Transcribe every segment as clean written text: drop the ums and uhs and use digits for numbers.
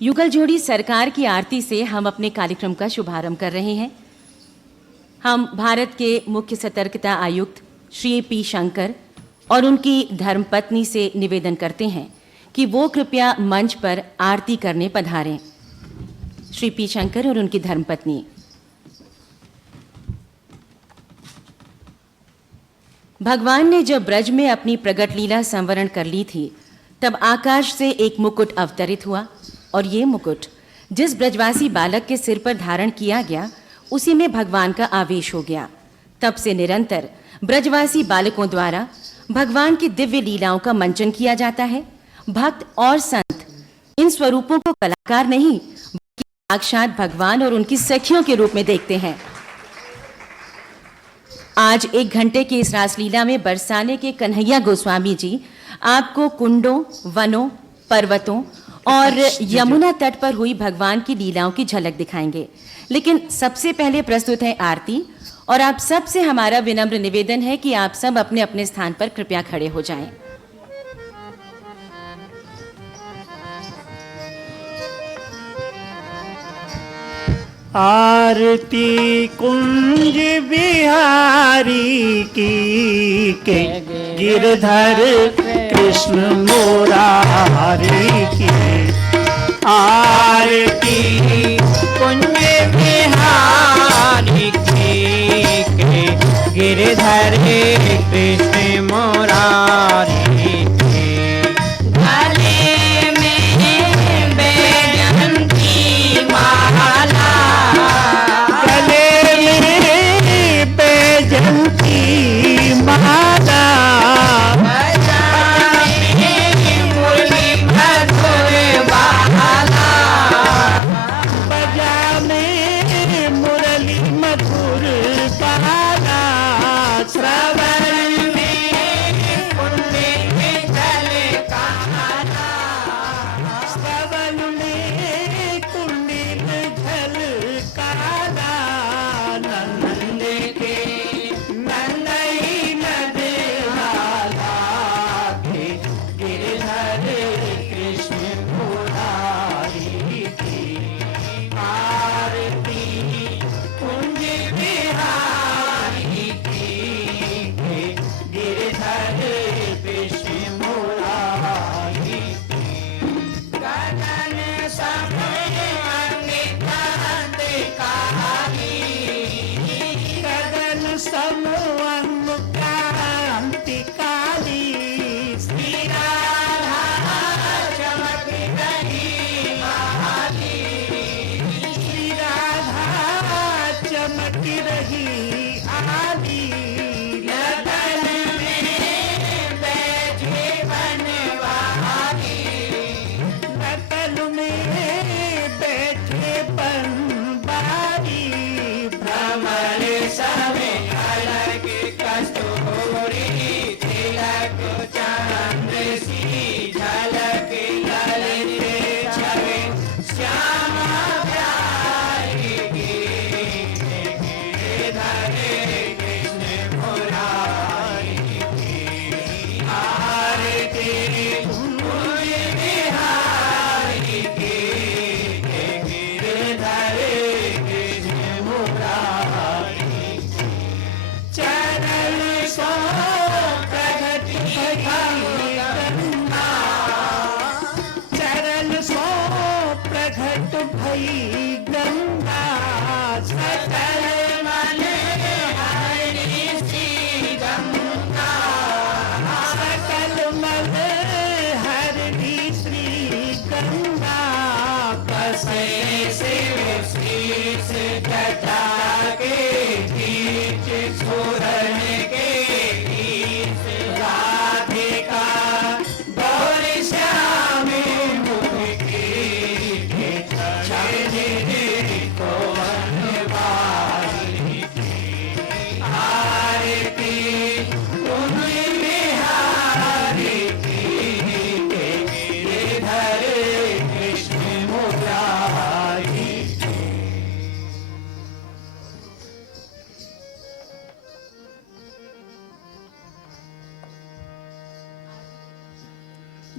युगल जोड़ी सरकार की आरती से हम अपने कार्यक्रम का शुभारंभ कर रहे हैं। हम भारत के मुख्य सतर्कता आयुक्त श्री पी शंकर और उनकी धर्मपत्नी से निवेदन करते हैं कि वो कृपया मंच पर आरती करने पधारें। श्री पी शंकर और उनकी धर्मपत्नी। भगवान ने जब ब्रज में अपनी प्रगट लीला संवरण कर ली थी, तब आकाश से एक मुकुट अवतरित हुआ और ये मुकुट जिस ब्रजवासी बालक के सिर पर धारण किया गया, उसी में भगवान का आवेश हो गया। तब से निरंतर ब्रजवासी बालकों द्वारा भगवान की दिव्य लीलाओं का मंचन किया जाता है। भक्त और संत इन स्वरूपों को कलाकार नहीं बल्कि साक्षात भगवान और उनकी सखियों के रूप में देखते हैं। आज 1 घंटे की इस रासलीला में बरसाने के कन्हैया गोस्वामी जी आपको कुंडों, वनों, पर्वतों और यमुना तट पर हुई भगवान की लीलाओं की झलक दिखाएंगे। लेकिन सबसे पहले प्रस्तुत है आरती, और आप सब से हमारा विनम्र निवेदन है कि आप सब अपने अपने स्थान पर कृपया खड़े हो जाएं। आरती कुंज बिहारी की के गिरधर कृष्ण मुरारी की। आरती कुंज बिहारी की के गिरधर कृष्ण मुरारी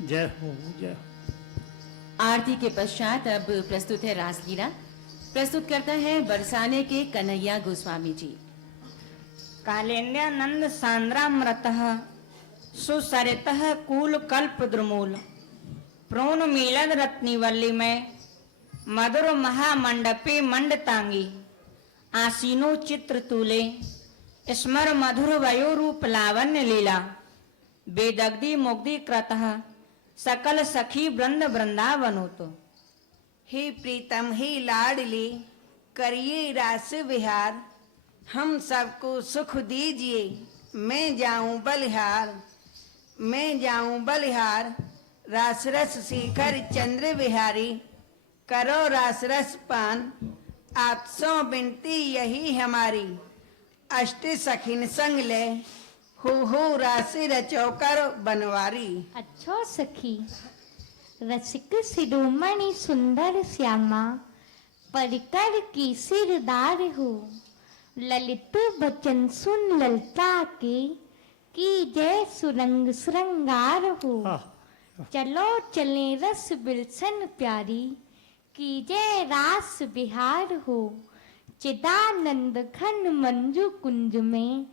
जय हो जय हो। आरती के पश्चात अब प्रस्तुत है रासलीला। प्रस्तुत करता है बरसाने के कन्हैया गोस्वामी जी। कालेन्द्यानंद सांद्रामृतः सुसरितः कूल कल्प द्रुमूल प्रोन मीलद रत्निवल्ली में मधुर महामंडपे मंडतांगी आसीनो चित्र तूले स्मर मधुर वयोरूप लावण्य लीला बेदग्धि मुग्धि क्रतः सकल सखी वृंद वृंदावनोतो। हे प्रीतम हे लाडली करिए रास विहार हम सबको सुख दीजिए मैं जाऊं बलिहार रासरस शिखर चंद्र विहारी करो रासरस पान आपसों बिनती यही हमारी अष्ट सखिन संग ले हो राशि रचौकर बनवारी। अच्छो सखी रसिक शिरोमणि सुंदर श्यामा परिकर की सिरदार हो ललित बचन सुन ललता के की जय सुरंग श्रृंगार हो चलो चले रस बिलसन प्यारी की जय रास बिहार हो चिदानंद घन मंजू कुंज में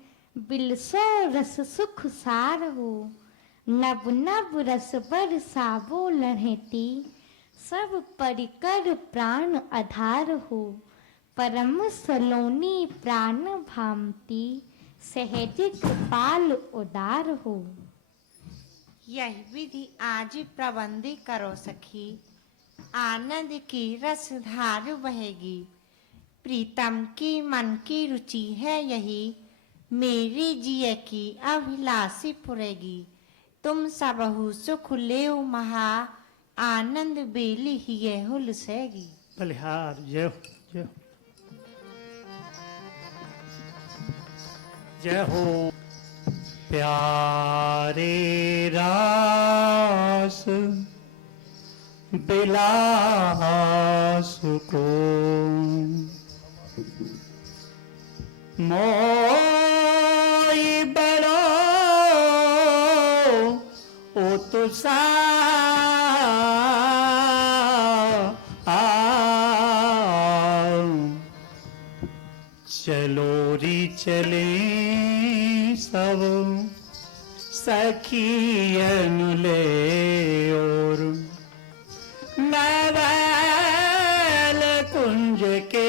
बिलसो रस सुख सार हो नब नब रस बरसावो लहती सब परिकर प्राण आधार हो परम सलोनी प्राण भामती सहज कृपाल उदार हो। यह विधि आज प्रबंध करो सखी आनंद की रस धार बहेगी प्रीतम की मन की रुचि है यही मेरी जिय की अभिलाषी पुरेगी तुम सबहु सुख लेओ महा आनंद बेली ही हुलसेगी। बलिहार जय जय जय हो। प्यारे रास बिलास को मोई बड़ो ओ तुसा चलो री चले सब सखियन ले और नवल कुंज के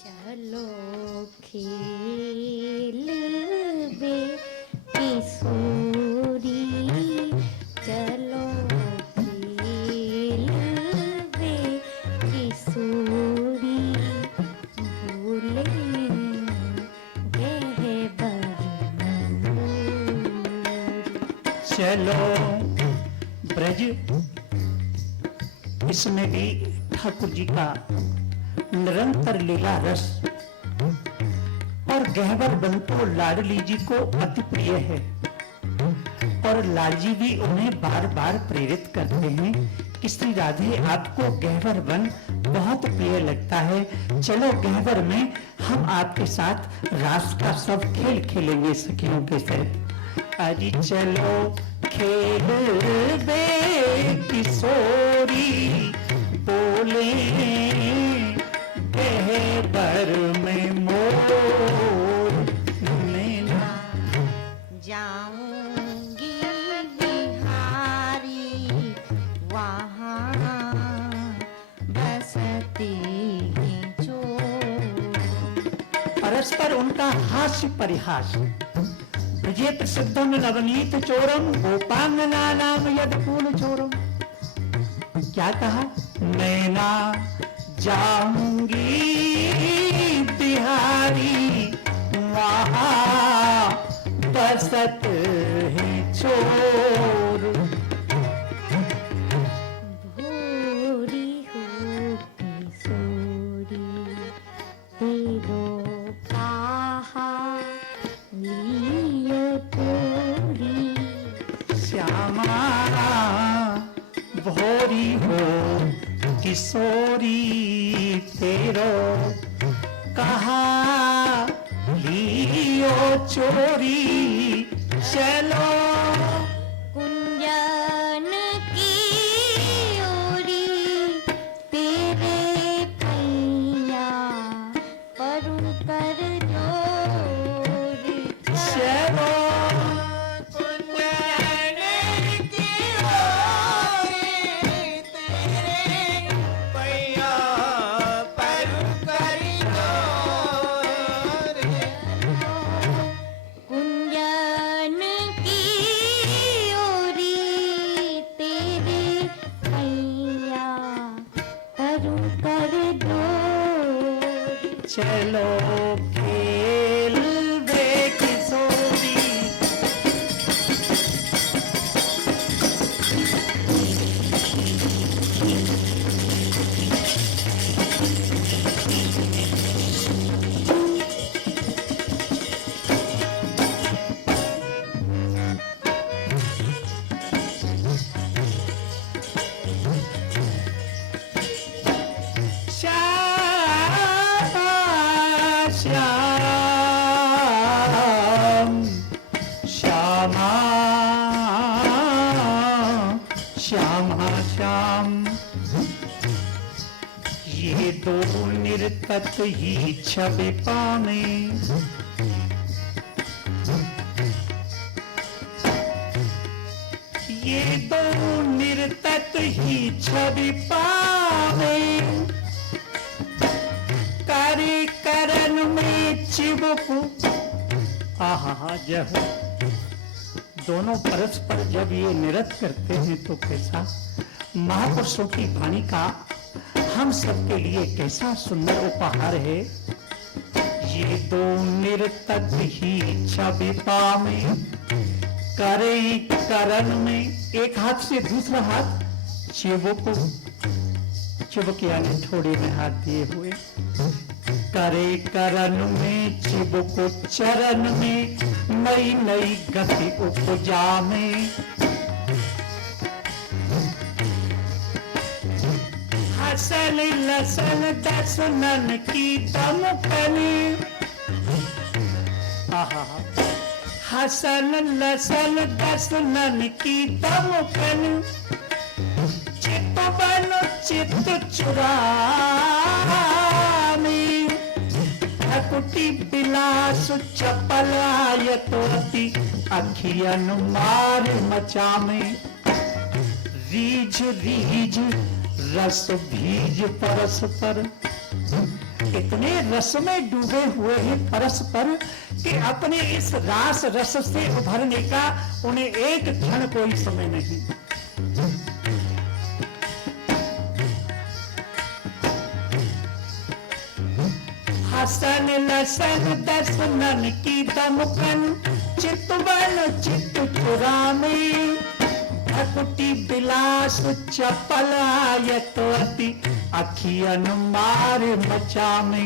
चलो खेल बे किशोरी चलो खेल बे किशोरी भूले गहबर चलो ब्रज। इसमें भी ठाकुर जी का निरंतर लीला रस और गहवर बन तो लाडली जी को अति प्रिय है और लालजी भी उन्हें बार बार प्रेरित करते हैं कि श्री राधे आपको गहवर बन बहुत प्रिय लगता है चलो गहवर में हम आपके साथ रास का सब खेल खेलेंगे सखियों के साथ। आज चलो खेल बे किशोरी बोले गहवर में मोर नैना जाऊंगी बिहारी वहाँ बसती हैं चोर। परस्पर उनका हास्य परिहास ब्रजे प्रसिद्धम नवनीत चोरम गोपांगना नाम यद फूल चोरम। क्या कहा नैना जाऊंगी बिहारी वहाँ बसत है चोर। भोरी हो किशोरी तेरो का श्यामा भोरी हो किशोरी तेरो कहा लियो चोरी चलो कुंजन की ओरी तेरे पैया परू कर जोरी चलो कुंजन की ओरी तेरे पैया परू कर जोरी चलो खेल वे किशोरी श्याम श्यामा श्यामा श्याम ये दो निरतत ही छवि पाने ये दो निरतत ही छवि पावे कार्य करण में चिबकू आहा जब दोनों परस्पर जब ये नृत्य करते हैं तो कैसा महापुरुषों की वाणी का हम सबके लिए कैसा सुंदर उपहार है। ये दो नृत्य ही छवि पावे करे करण में एक हाथ से दूसरा हाथ चिबकू चिबक यानी ठोड़ी में हाथ दिए हुए करे करण में चिबको चरण में नई नई गति उपजा में हसन लसन दसनन की दमकनी आहा हसन लसन दसनन की दमकन चित्त बन चित्त चुरामी कुटी बिलास चपल आयतोति अखियन मार मचामे रीझ रीझ रस भीज परस पर इतने रस में डूबे हुए हैं परस्पर कि अपने इस रास रस से उभरने का उन्हें एक क्षण कोई समय नहीं। हसन लसन दसनन की दमकन चितवन चित चुरामी भकुटी बिलास चपल आयतोति अखियन मार मचामे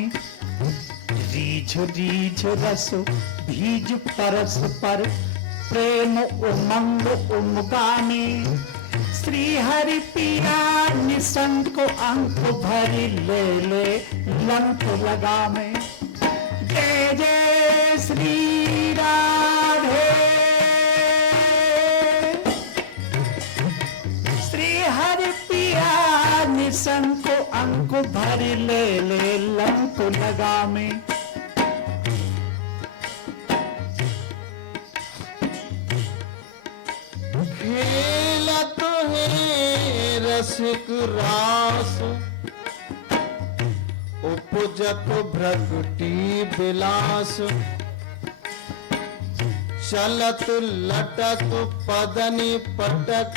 रीझ रीझ रस भीज परस पर प्रेम उमंग उमगाने श्री हरि पिया निशंक अंक भरी ले ले लंक लगा में जय जय श्री राधे श्री हरि पिया निशंक अंक भरी ले ले लंक लगा में। खेलत है रसिक रास उपजत भ्रगटी बिलास चलत लटक पदनी पटक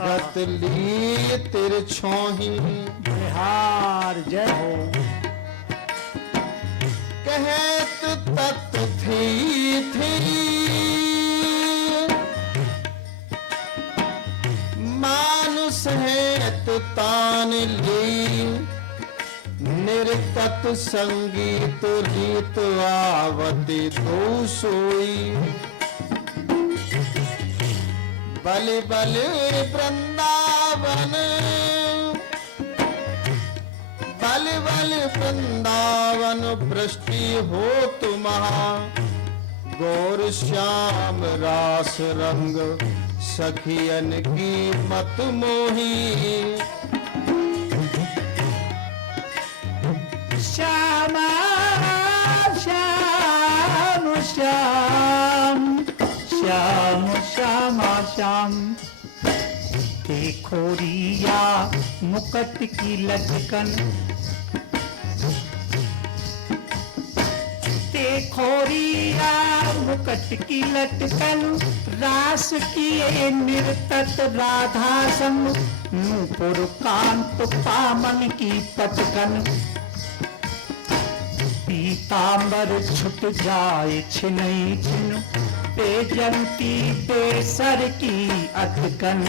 रतली तिरछोही बिहार जय हो कहत तत थी मानुष है तान ली निर्तत संगीत रीत आवती दो सोई बलि बलि वृंदावन, बलि बलि वृंदावन, वृष्टि हो तुम्हारा, गौर श्याम रास रंग, सखियन की मत मोही। श्यामा श्याम श्याम श्याम श्यामा श्याम, देखो रिया मुकुट की लटकन, देखो रिया मुकुट की लटकन, रास किए निर्तत राधा संग, नूपुर कांत पामन की पटकन, पीतांबर छुट जाए छिनई छिन, बेजंती बेसर की अटकन,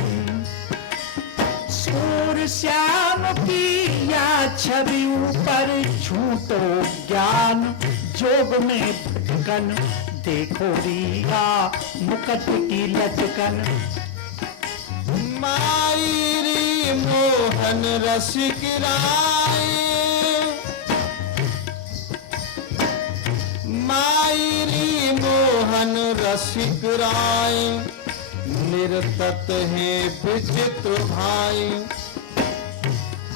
सूर श्याम की या छवि ऊपर झूठो ज्ञान, जोग में भटकन, देखो रिया मुकुट की लटकन। मायरी मोहन रसिक राय, मायरी मोहन रसिक राय, निर्तत है विचित्र भाई,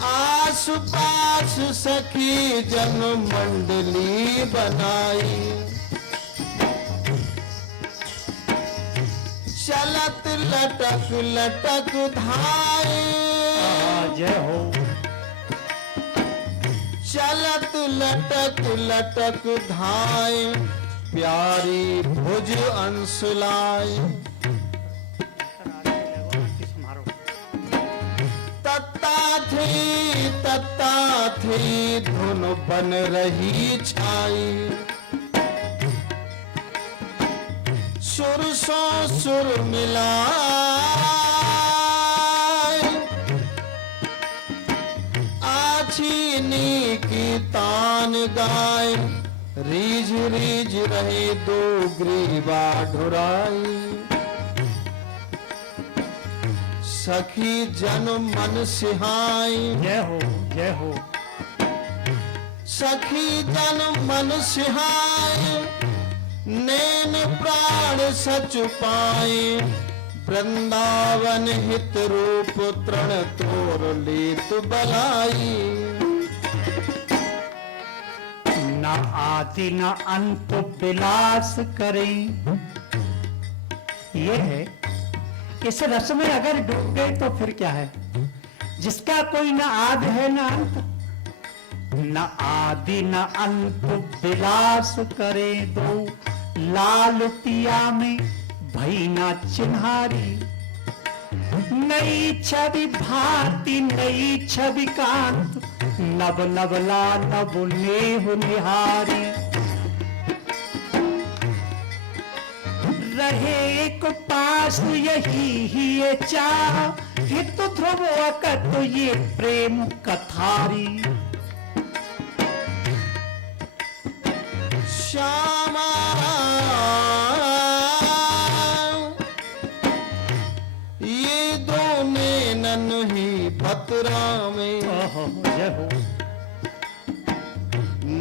आस पास सखी जन मंडली बनाई, चलत लटक लटक धाए, जय हो, चलत लटक लटक धाए, प्यारी भुज अंसुलाई, तत्ता थी धुन बन रही छाई, सुर सो सुर मिलाए, आछीनी की तान गाय, रीझ रीझ रहे दो ग्रीवा ढुराई, सखी जन मन सिहाई, जय हो, जय हो, सखी जन मन सिहाय, नैन प्राण सच पाए, वृंदावन हित रूप तृण तोर लेत बलाई, न आदि न अंत विलास करें। ये है, इस रस में अगर डूब गए तो फिर क्या है, जिसका कोई न आदि है न अंत, न आदि न अंत विलास करे दो, लाल पिया में भई न चिन्हारी, नई छवि भांति नई छवि कांत, नव नवला नव नेह निहारी, रहे एक पास यही ही ये चाह, हित ध्रुव अकत ये प्रेम कथारी, श्यामा ये दो नैनन ही भतरा में, जय हो,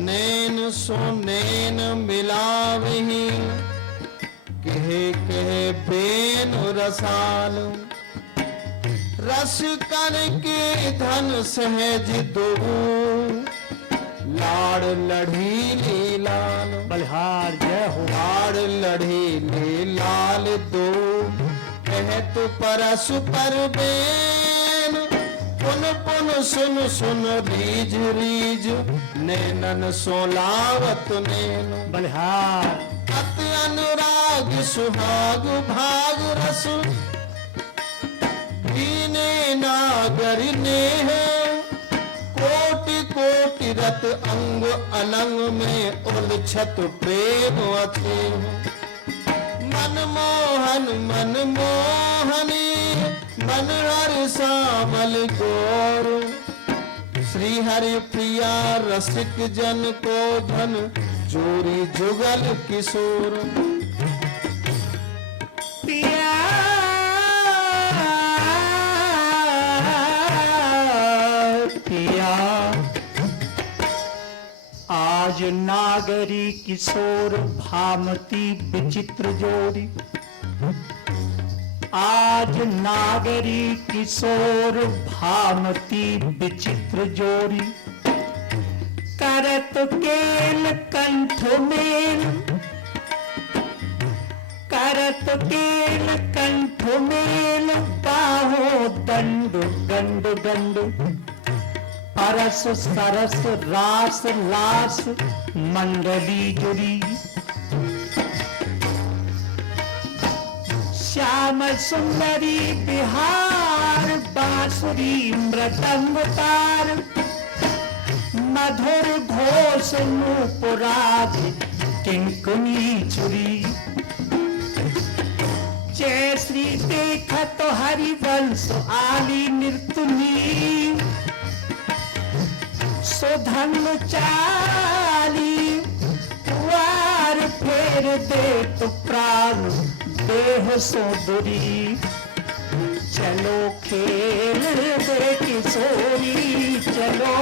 नैन सो नैन मिलावही, कहे कहे बेन रसाल, रस कर के धन सहज दो, लाड़ लढ़ी ले लाल, बलिहार जय हो, लाड़ लढ़ी ले लाल दो, कहत परस पर बेन, पुन पुन सुन सुन रीझ रीझ, नैनन सोलावत नैन, बलिहार अति अनुराग सुहाग भाग रस, दीने नागर नेह, कोटि कोटि रत अंग अलंग में उलछत प्रेम अथेह, मनमोहन मनमोहनी, मन हर सामल गौर, श्री हरि प्रिया रसिक जन को धन, जोरी जुगल किशोर, पिया आज नागरी किशोर भामती विचित्र जोड़ी, आज नागरी किशोर भामती विचित्र जोड़ी, करत केल कंठ मेल, करत केल कंठ मेल, बाहो दंड गंड गंड, परस सरस रास लास मंडली जुड़ी, श्याम सुंदरी बिहार बांसुरी मृदंग तार, मधुर घोष नूपुराग किंकुनी चुरी, जय श्री देखत हरिवंश आली नृतनी, सुधन चाली वार फेर दे तो प्राण देह सो दुरी, चलो खेल दे किशोरी, चलो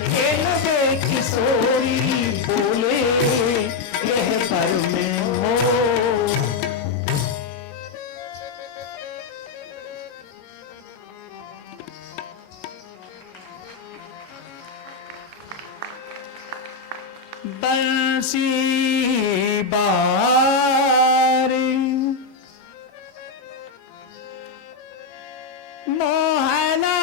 खेल दे किशोरी, बोले यह पर में हो। बंसी बारी मोहना,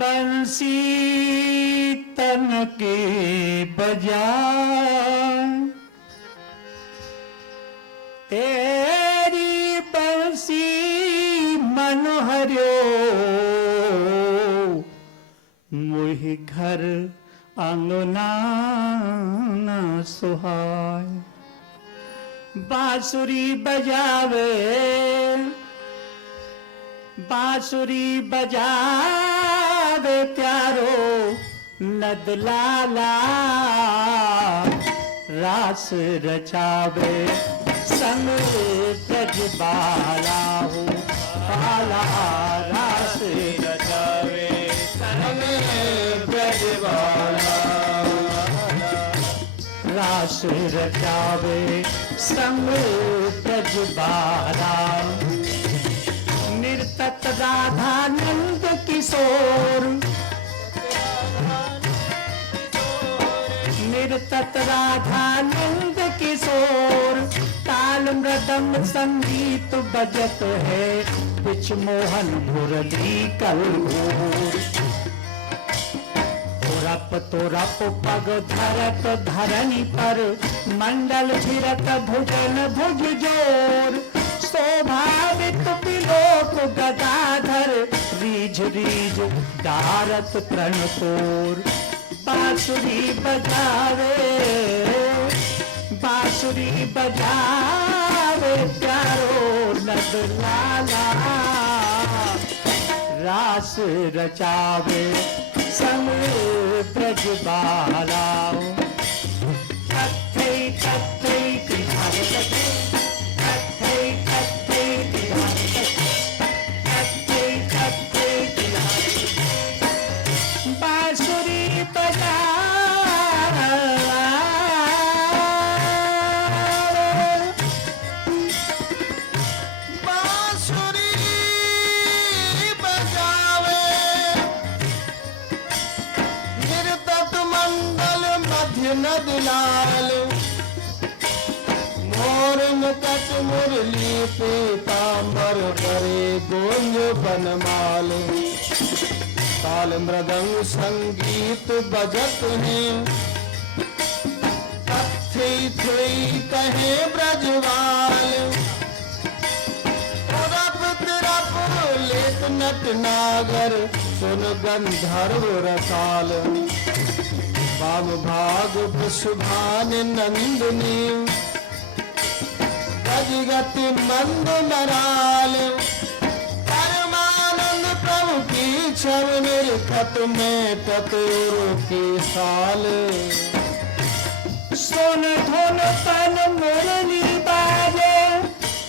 बंसी तन के बजाय, तेरी बंसी मनोहर्यो, मोहि घर आंगना न सुहाय, बांसुरी बजावे, बांसुरी बजावे प्यारो नदलाला, रास रचावे संग ब्रजबाला हो, बाला रास रचावे संग ब्रजबाला, रास रचावे संग ब्रजबाला, निर्तत राधानंद किशोर, निर्तत राधानंद किशोर, ताल मृदंग संगीत बजत है, बिच मोहन मुरली कलघोर, तो रप पग धरत धरनी पर, मंडल फिरत भुजन भुज जोर, शोभावित बिलोक गदाधर, रीझ रीझ दारत प्रणतोर, बांसुरी बजावे, बांसुरी बजावे प्यारो नदलाला, रास रचावे संग ब्रजबाला, कथै कथै कृष्ण कथै, कथै कथै कृष्ण कथै, कथै कथै कृष्ण, बांसुरी बजा, नदलाल, मोर मुकट मुरली पीतांबर करे गोंज बनमाल, ताल मृदंग संगीत बजत है, कथै थई कहे ब्रजवाल, रप तिरप लेत नट नागर, सुन गंधर्व रसाल, वाम भाग वृषभान नंदिनी, गजगति मंद मराल, परमानंद प्रभु की छव निर्खत में टतुर की साल, सुन धुन तन मुरली बाजे,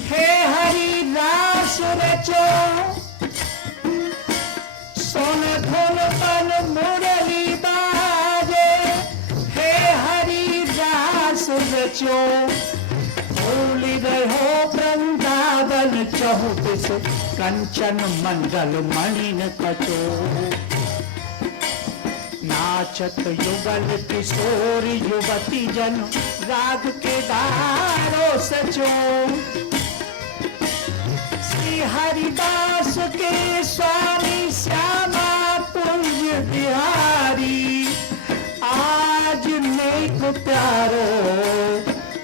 हे हरि रास रचो, सचो। भूलि रहो वृंदावन चहु दिस कंचन मंडल मणिन कचो। नाचत युगल किशोर युवती जन राग के दारो सचो। श्री हरिदास के स्वामी श्यामा पुंज बिहारी आज नेक प्यारो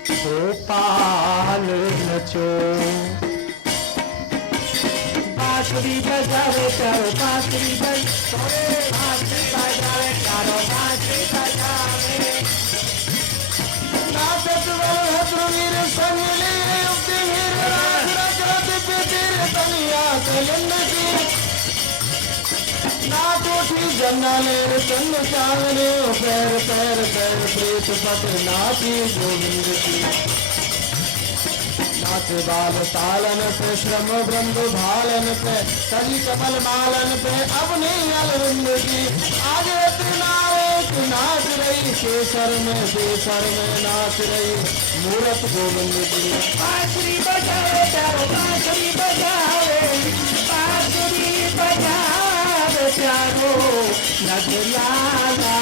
गोपाल नचो। बांसुरी बजावे चारो बांसुरी बजावे चारो बांसुरी बजावे। नाचत वीर संग लीरे उक्ति हीर राज रच रच पीतिर तनिया कलिंद की। नाच उठी जन्ना लेर चंद चांदने पैर पैर पैर प्रीत पट नाची गोविंद की। नाच बाल तालन पे श्रम ब्रह्म भालन पे कली कमल मालन पे अपनी अलविंद की। आगे त्रिनायक नाच रही केसर में बेसर में नाच रही मूरत गोविंद की। बांसुरी बजावे चारो बांसुरी बजावे बांसुरी बजावे चारो नगलाला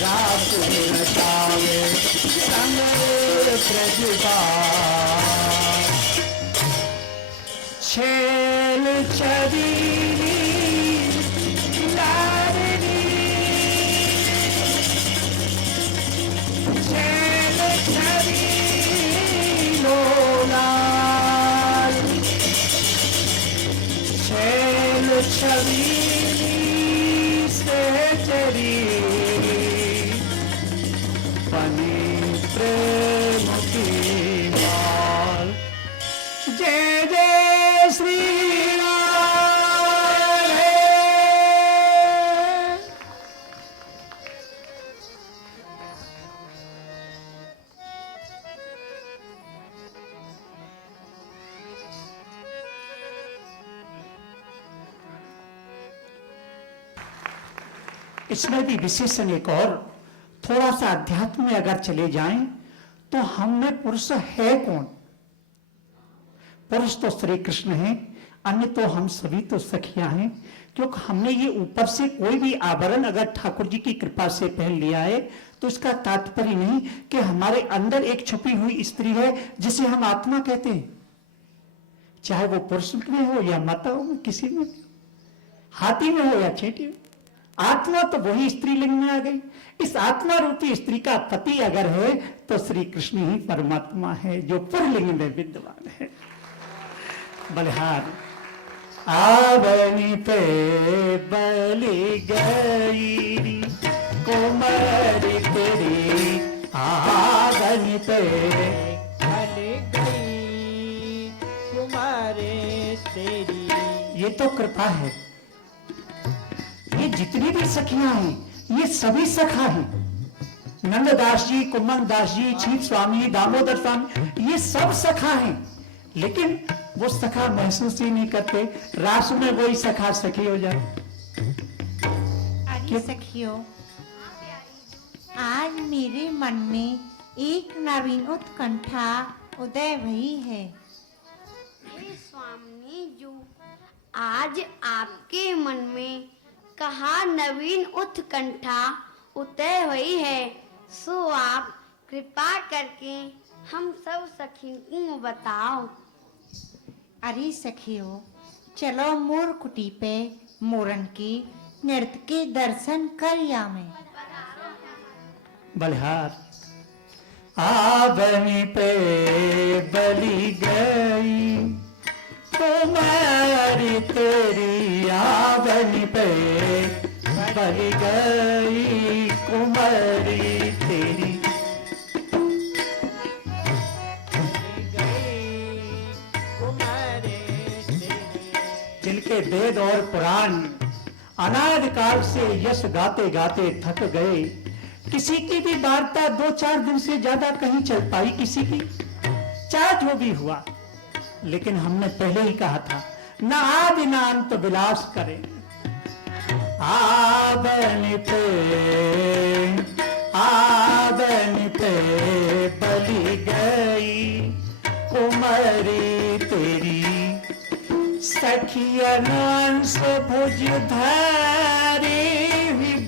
रास नचावे संग प्रजपा। छेल छबीली लाडली छेल छबीली लोलाल छेल छबीली सहचरी बनी प्रेम की माल। जय जय श्री राम। इसमें भी विशेषण एक और, थोड़ा सा अध्यात्म में अगर चले जाएं तो हम में पुरुष है कौन? पुरुष तो श्री कृष्ण है, अन्य तो हम सभी तो सखियां हैं। क्योंकि हमने ये ऊपर से कोई भी आभरण अगर ठाकुर जी की कृपा से पहन लिया है तो इसका तात्पर्य नहीं कि हमारे अंदर एक छुपी हुई स्त्री है जिसे हम आत्मा कहते हैं, चाहे वो पुरुष में हो या माताओं में, किसी में, हाथी में हो या चींटी में। आत्मा तो वही स्त्रीलिंग में आ गई। इस आत्मा रूपी स्त्री का पति अगर है तो श्री कृष्ण ही परमात्मा है जो पुरलिंग में विद्यमान है। बलिहार आवनी पे बलि गई कुमारी तेरी, आवनी पे बलि गई कुमारी तेरी। ये तो कृपा है। ये जितनी भी सखियां हैं ये सभी सखा हैं। नंददास जी, कुमन दास जी, छीप स्वामी, दामोदर स्वामी, ये सब सखा हैं। लेकिन वो सखा महसूस ही नहीं करते। रास में वही सखा सखी हो जाए। अरे सखियों, आज मेरे मन में एक नवीन उत्कंठा उदय हुई है। हे स्वामी जी, आज आपके मन में कहा नवीन उत्कंठा उदय हुई है, सो आप कृपा करके हम सब सखी को बताओ। अरे सखियों, चलो मोर कुटी पे मोरन की नृत्य के दर्शन कर आवे। बलिहार आवनी पे बलि गई कुमारी तेरी, आवनी पे बलि गई कुमारी तेरी। जिनके वेद और पुराण अनादि काल से यश गाते गाते थक गए, किसी की भी वार्ता 2-4 दिन से ज्यादा कहीं चल पाई किसी की, चाहे जो भी हुआ। लेकिन हमने पहले ही कहा था न आदि न अंत विलास करें। आवनी पे अंश भुज धारे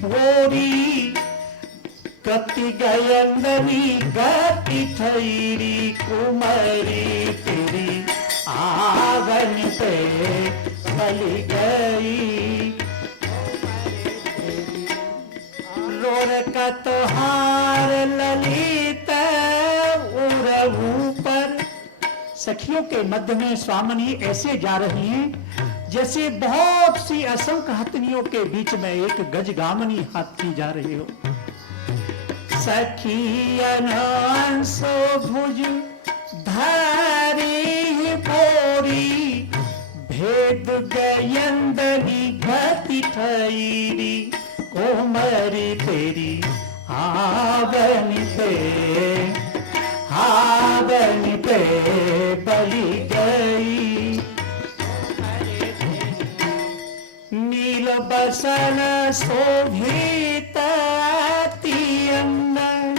भोरी गति गयंदनी गति ठैरी कुमारी तेरी आंगन पे बलि गई रोर का तोहार ललित उरहू पर। सखियों के मध्य में स्वामिनी ऐसे जा रही हैं जैसे बहुत सी असंख्य हथनियों के बीच में एक गजगामनी हाथी जा रही हो। सखियन अंशो भुज धारी बोरी भेद गयंदनी गति ठैरी कोमरी तेरी आवन पे बलि गई। नील बसन शोभित तियंगन।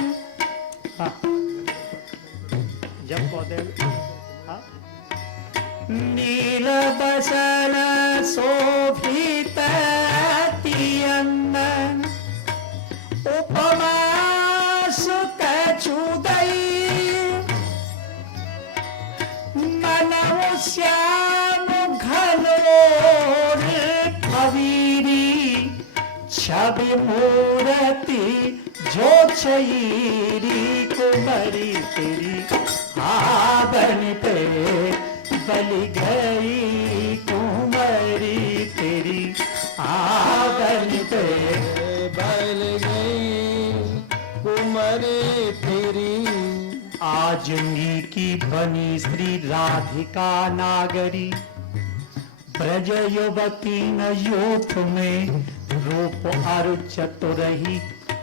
जब पौधे नील बसन शोभित तियंगन उपमा सुख छुदई मनव श्याम घनोर कबीरी छवि मूर्ति जो छईरी कुमरी तेरी आवन पे बलि गई कुमरी तेरी आवन पे बल गई कुमारी तेरी। आजंगी की बनी श्री राधिका नागरी ब्रज युवती न यूथ में रूप अरु चतुरही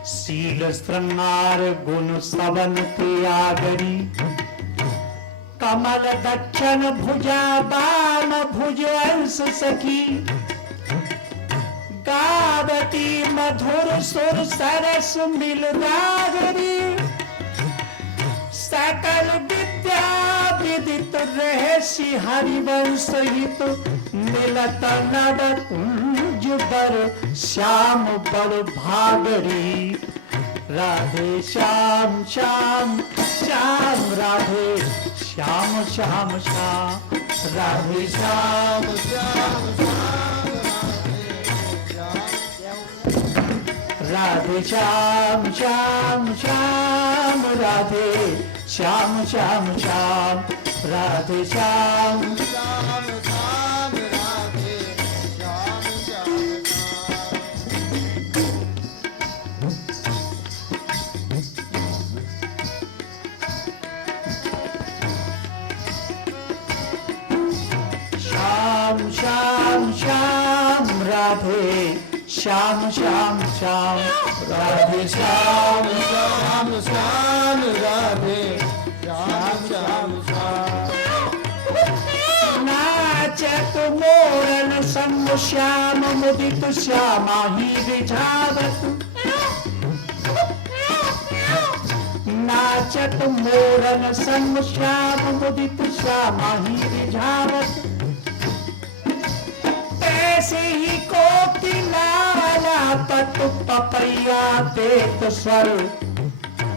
शील श्रृंगार गुण सवन त्यागरी। कमल दक्षिण भुजा बाम भुज अंश सखी गावती मधुर सुर सरस मिल रागरी। सकल विद्या विदित रहस्य हरिवंश हित मिलत नव कुंज बर श्याम बड़ भागरी। राधे श्याम श्याम श्याम राधे श्याम श्याम श्याम राधे श्याम श्याम राधे श्याम श्याम श्याम राधे श्याम श्याम श्याम राधे श्याम श्याम श्याम राधे श्याम श्याम श्याम श्याम श्याम राधे श्याम श्याम श्याम राधे श्याम श्याम श्याम राधे श्याम श्याम श्याम। नाचत मोरन संग श्याम मुदित श्यामा ही रिझावत। नाचत मोरन संग श्याम मुदित श्यामा ही रिझावत। ऐसे ही कोकिला पत पपैया देत स्वर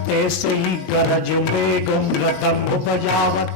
तैसे ही गरज में मृदंग बजावत।